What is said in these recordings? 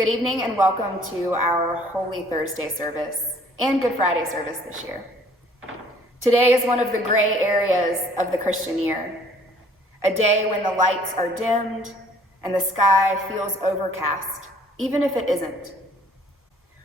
Good evening and welcome to our Holy Thursday service and Good Friday service this year. Today is one of the gray areas of the Christian year, a day when the lights are dimmed and the sky feels overcast, even if it isn't.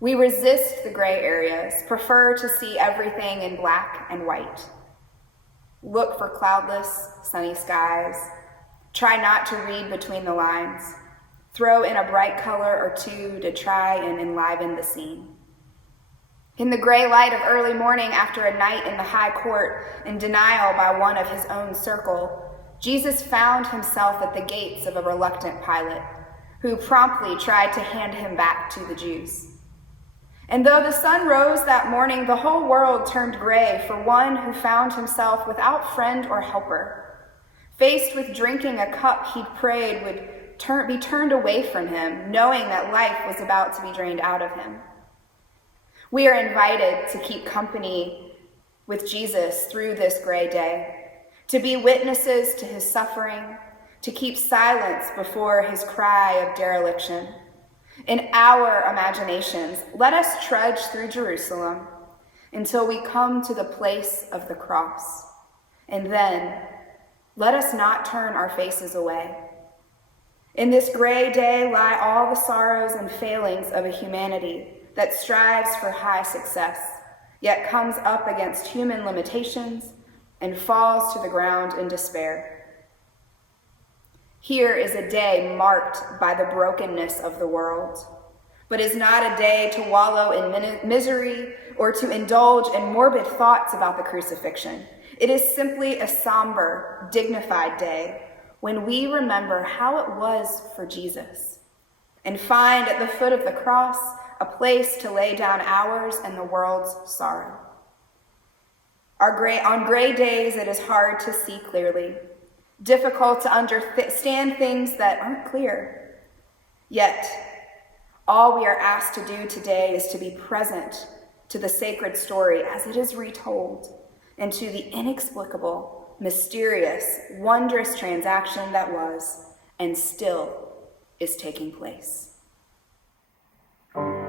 We resist the gray areas, prefer to see everything in black and white. Look for cloudless, sunny skies. Try not to read between the lines. Throw in a bright color or two to try and enliven the scene. In the gray light of early morning after a night in the high court in denial by one of his own circle, Jesus found himself at the gates of a reluctant Pilate, who promptly tried to hand him back to the Jews. And though the sun rose that morning, the whole world turned gray for one who found himself without friend or helper. Faced with drinking a cup he prayed would be turned away from him, knowing that life was about to be drained out of him. We are invited to keep company with Jesus through this gray day, to be witnesses to his suffering, to keep silence before his cry of dereliction. In our imaginations, let us trudge through Jerusalem until we come to the place of the cross, and then let us not turn our faces away. In this gray day lie all the sorrows and failings of a humanity that strives for high success, yet comes up against human limitations and falls to the ground in despair. Here is a day marked by the brokenness of the world, but is not a day to wallow in misery or to indulge in morbid thoughts about the crucifixion. It is simply a somber, dignified day when we remember how it was for Jesus and find at the foot of the cross a place to lay down ours and the world's sorrow. On gray days, it is hard to see clearly, difficult to understand things that aren't clear. Yet, all we are asked to do today is to be present to the sacred story as it is retold and to the inexplicable, mysterious, wondrous transaction that was and still is taking place. Oh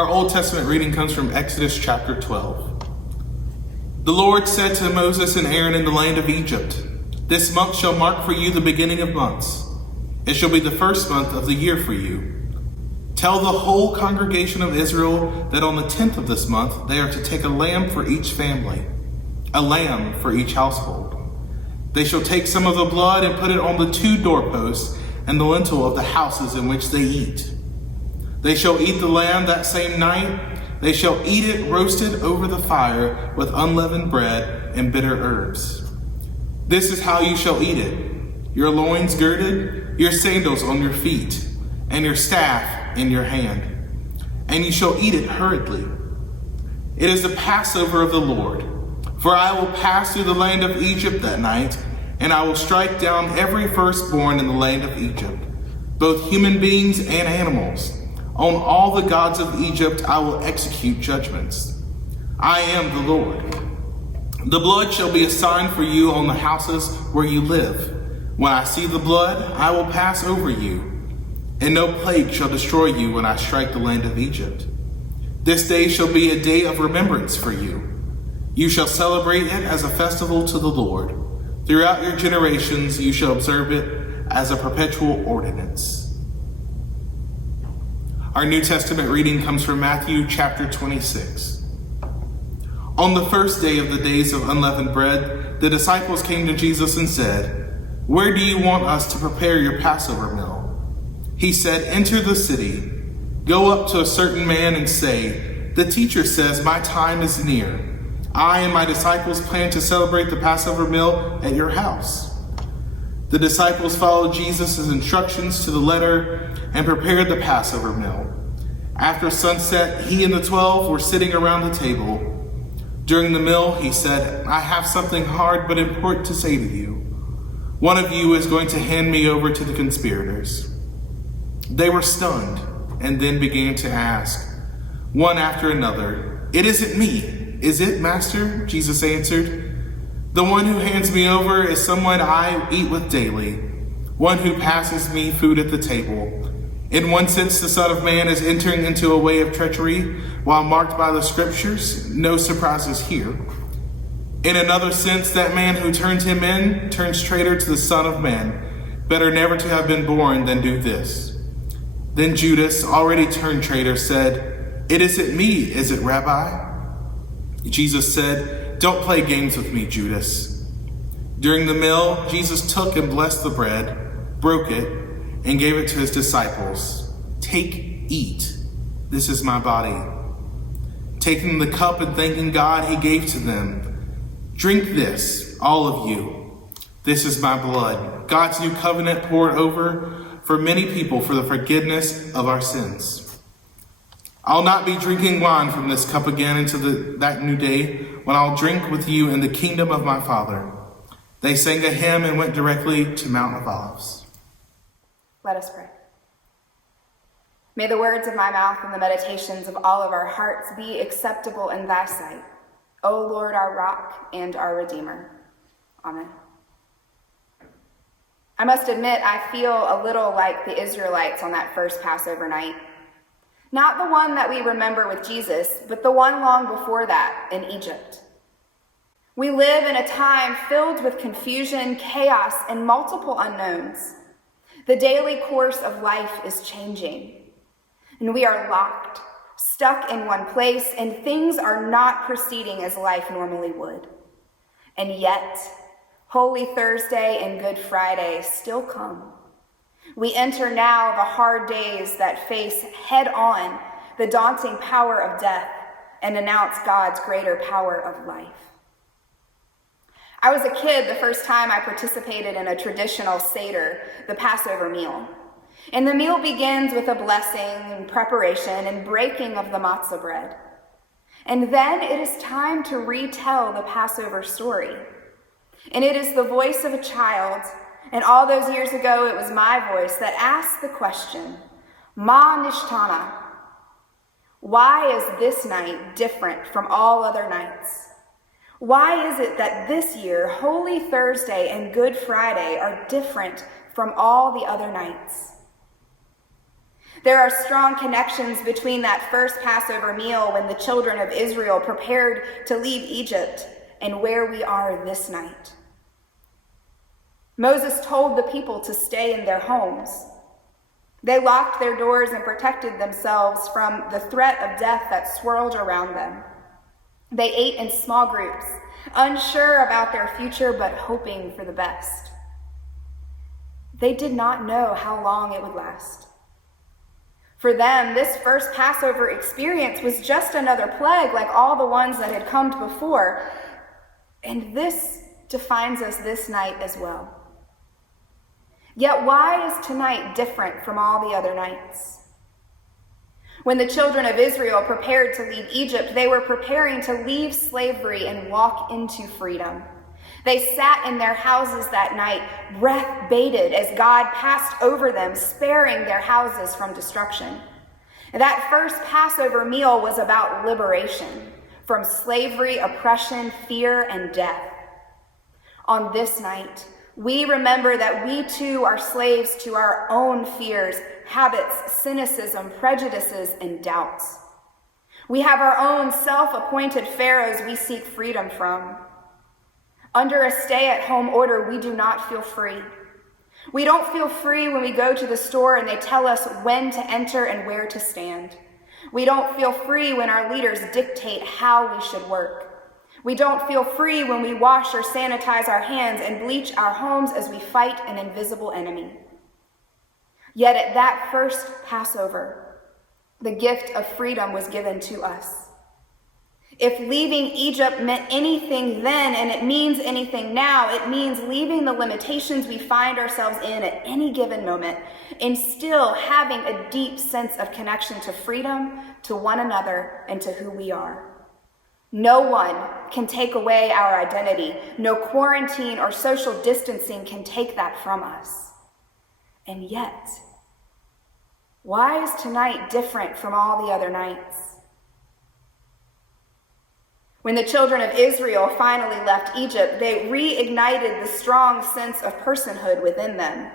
Our Old Testament reading comes from Exodus chapter 12. The Lord said to Moses and Aaron in the land of Egypt, "This month shall mark for you the beginning of months. It shall be the first month of the year for you. Tell the whole congregation of Israel that on the 10th of this month they are to take a lamb for each family, a lamb for each household. They shall take some of the blood and put it on the 2 doorposts and the lintel of the houses in which they eat. They shall eat the lamb that same night. They shall eat it roasted over the fire with unleavened bread and bitter herbs. This is how you shall eat it: your loins girded, your sandals on your feet, and your staff in your hand. And you shall eat it hurriedly. It is the Passover of the Lord. For I will pass through the land of Egypt that night, and I will strike down every firstborn in the land of Egypt, both human beings and animals. On all the gods of Egypt I will execute judgments. I am the Lord. The blood shall be a sign for you on the houses where you live. When I see the blood, I will pass over you, and no plague shall destroy you when I strike the land of Egypt. This day shall be a day of remembrance for you. You shall celebrate it as a festival to the Lord. Throughout your generations you shall observe it as a perpetual ordinance." Our New Testament reading comes from Matthew chapter 26. On the first day of the days of unleavened bread, the disciples came to Jesus and said, "Where do you want us to prepare your Passover meal?" He said, "Enter the city. Go up to a certain man and say, 'The teacher says, my time is near. I and my disciples plan to celebrate the Passover meal at your house.'" The disciples followed Jesus' instructions to the letter and prepared the Passover meal. After sunset, he and the 12 were sitting around the table. During the meal, he said, "I have something hard but important to say to you. One of you is going to hand me over to the conspirators." They were stunned and then began to ask, one after another, "It isn't me, is it, Master?" Jesus answered, "The one who hands me over is someone I eat with daily, one who passes me food at the table. In one sense, the Son of Man is entering into a way of treachery, while marked by the Scriptures. No surprises here. In another sense, that man who turned him in turns traitor to the Son of Man. Better never to have been born than do this." Then Judas, already turned traitor, said, "It isn't me, is it, Rabbi?" Jesus said, "Don't play games with me, Judas." During the meal, Jesus took and blessed the bread, broke it, and gave it to his disciples. "Take, eat. This is my body." Taking the cup and thanking God, he gave to them. "Drink this, all of you. This is my blood, God's new covenant poured over for many people for the forgiveness of our sins. I'll not be drinking wine from this cup again until that new day when I'll drink with you in the kingdom of my Father." They sang a hymn and went directly to Mount of Olives. Let us pray. May the words of my mouth and the meditations of all of our hearts be acceptable in thy sight, O Lord, our rock and our Redeemer. Amen. I must admit, I feel a little like the Israelites on that first Passover night. Not the one that we remember with Jesus, but the one long before that in Egypt. We live in a time filled with confusion, chaos, and multiple unknowns. The daily course of life is changing, and we are locked, stuck in one place, and things are not proceeding as life normally would. And yet, Holy Thursday and Good Friday still come. We enter now the hard days that face head-on the daunting power of death and announce God's greater power of life. I was a kid the first time I participated in a traditional Seder, the Passover meal. And the meal begins with a blessing and preparation and breaking of the matzah bread. And then it is time to retell the Passover story. And it is the voice of a child, and all those years ago it was my voice that asked the question, Ma nishtana? Why is this night different from all other nights? Why is it that this year, Holy Thursday and Good Friday are different from all the other nights? There are strong connections between that first Passover meal when the children of Israel prepared to leave Egypt and where we are this night. Moses told the people to stay in their homes. They locked their doors and protected themselves from the threat of death that swirled around them. They ate in small groups, unsure about their future but hoping for the best. They did not know how long it would last. For them, this first Passover experience was just another plague like all the ones that had come before, and this defines us this night as well. Yet why is tonight different from all the other nights? When the children of Israel prepared to leave Egypt, they were preparing to leave slavery and walk into freedom. They sat in their houses that night, breath bated as God passed over them, sparing their houses from destruction. That first Passover meal was about liberation from slavery, oppression, fear, and death. On this night, we remember that we too are slaves to our own fears, habits, cynicism, prejudices, and doubts. We have our own self-appointed pharaohs we seek freedom from. Under a stay-at-home order, we do not feel free. We don't feel free when we go to the store and they tell us when to enter and where to stand. We don't feel free when our leaders dictate how we should work. We don't feel free when we wash or sanitize our hands and bleach our homes as we fight an invisible enemy. Yet at that first Passover, the gift of freedom was given to us. If leaving Egypt meant anything then, and it means anything now, it means leaving the limitations we find ourselves in at any given moment and still having a deep sense of connection to freedom, to one another, and to who we are. No one can take away our identity. No quarantine or social distancing can take that from us. And yet, why is tonight different from all the other nights? When the children of Israel finally left Egypt, they reignited the strong sense of personhood within them.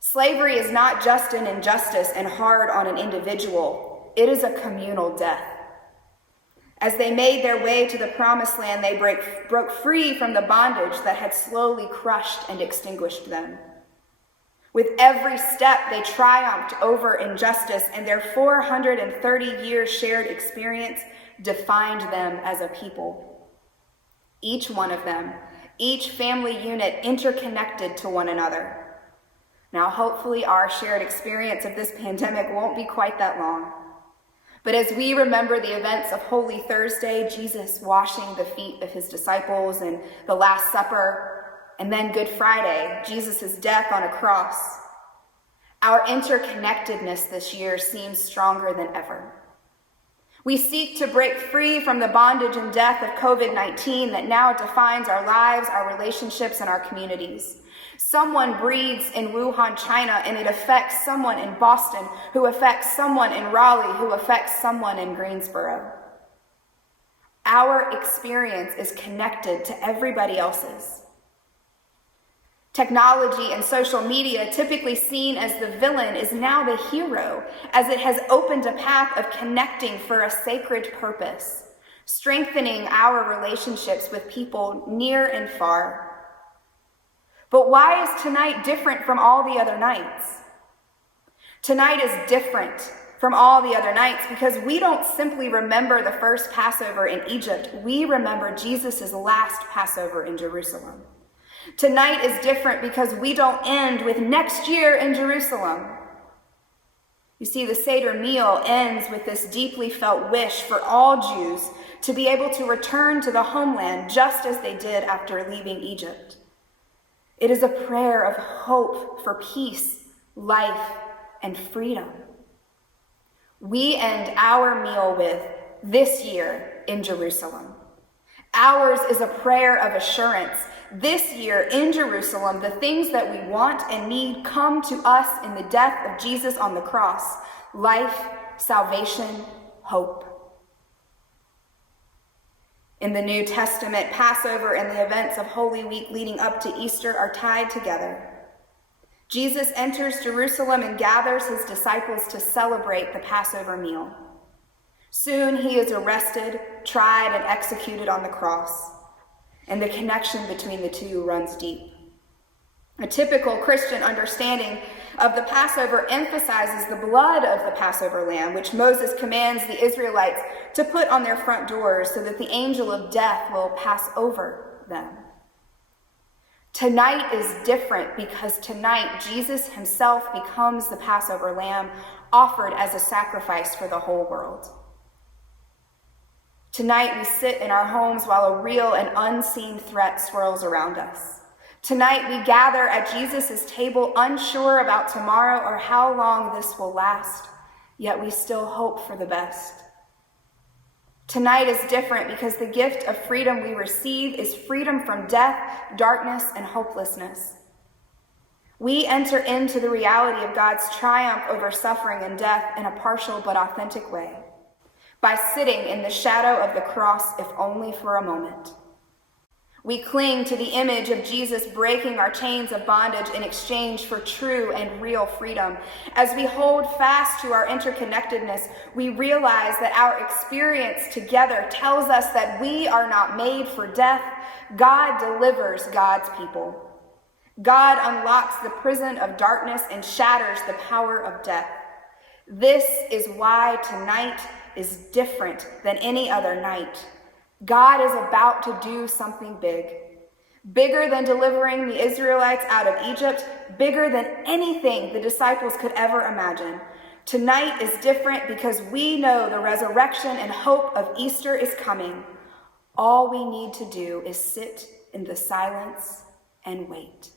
Slavery is not just an injustice and hard on an individual. It is a communal death. As they made their way to the promised land, they broke free from the bondage that had slowly crushed and extinguished them. With every step, they triumphed over injustice, and their 430-year shared experience defined them as a people. Each one of them, each family unit interconnected to one another. Now, hopefully our shared experience of this pandemic won't be quite that long. But as we remember the events of Holy Thursday, Jesus washing the feet of his disciples, and the Last Supper, and then Good Friday, Jesus' death on a cross, our interconnectedness this year seems stronger than ever. We seek to break free from the bondage and death of COVID-19 that now defines our lives, our relationships, and our communities. Someone breathes in Wuhan, China, and it affects someone in Boston, who affects someone in Raleigh, who affects someone in Greensboro. Our experience is connected to everybody else's. Technology and social media, typically seen as the villain, is now the hero, as it has opened a path of connecting for a sacred purpose, strengthening our relationships with people near and far. But why is tonight different from all the other nights? Tonight is different from all the other nights because we don't simply remember the first Passover in Egypt. We remember Jesus' last Passover in Jerusalem. Tonight is different because we don't end with next year in Jerusalem. You see, the Seder meal ends with this deeply felt wish for all Jews to be able to return to the homeland just as they did after leaving Egypt. It is a prayer of hope for peace, life, and freedom. We end our meal with this year in Jerusalem. Ours is a prayer of assurance. This year in Jerusalem, the things that we want and need come to us in the death of Jesus on the cross: life, salvation, hope. In the New Testament, Passover and the events of Holy Week leading up to Easter are tied together. Jesus enters Jerusalem and gathers his disciples to celebrate the Passover meal. Soon he is arrested, tried, and executed on the cross, and the connection between the two runs deep. A typical Christian understanding of the Passover emphasizes the blood of the Passover lamb, which Moses commands the Israelites to put on their front doors so that the angel of death will pass over them. Tonight is different because tonight Jesus himself becomes the Passover lamb offered as a sacrifice for the whole world. Tonight we sit in our homes while a real and unseen threat swirls around us. Tonight we gather at Jesus' table unsure about tomorrow or how long this will last, yet we still hope for the best. Tonight is different because the gift of freedom we receive is freedom from death, darkness, and hopelessness. We enter into the reality of God's triumph over suffering and death in a partial but authentic way, by sitting in the shadow of the cross, if only for a moment. We cling to the image of Jesus breaking our chains of bondage in exchange for true and real freedom. As we hold fast to our interconnectedness, we realize that our experience together tells us that we are not made for death. God delivers God's people. God unlocks the prison of darkness and shatters the power of death. This is why tonight is different than any other night. God is about to do something big, bigger than delivering the Israelites out of Egypt, bigger than anything the disciples could ever imagine. Tonight is different because we know the resurrection and hope of Easter is coming. All we need to do is sit in the silence and wait.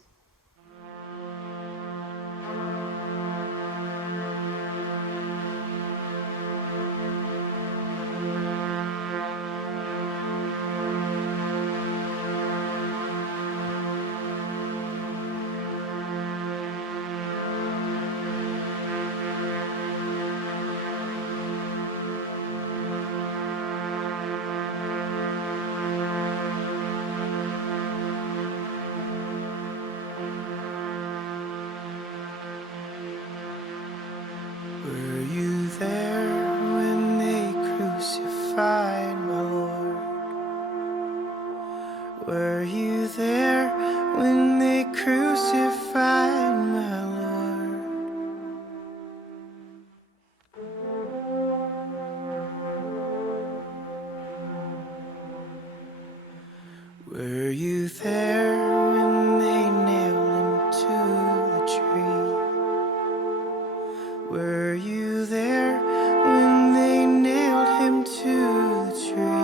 Were you there when they crucified my Lord? Were you there when they crucified my Lord? Were you there when they nailed him to the tree? Were you there when they nailed him to the tree?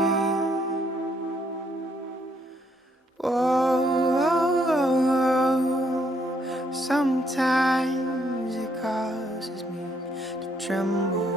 Sometimes it causes me to tremble.